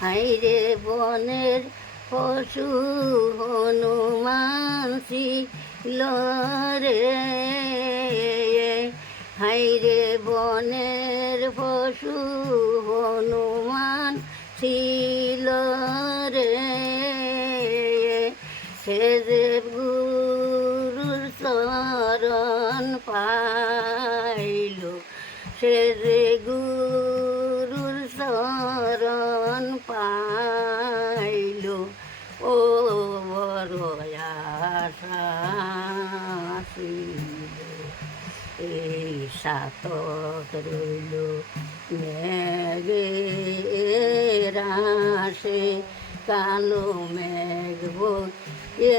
হাইরে বনের পশু হনুমান ছিল রে। হাইরে বনের পশু হনুমান ছিল রে। সে গুরুর চরণ পাইল সে যে গুরুর চরণ পাইল ও বড় আশা ছিল। এই সাতক রইল আসে কালো মেঘ এ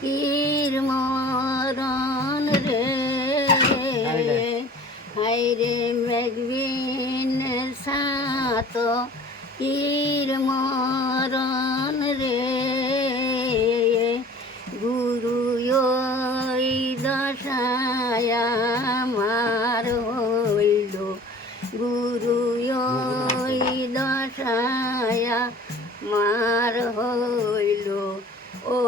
কির মরণ রে। হাইরে মেঘবিন সাত কির মরণ রে। গুরু ওই দশায়া মার হইল। গুরু ওই দশায়া মার হইল। ও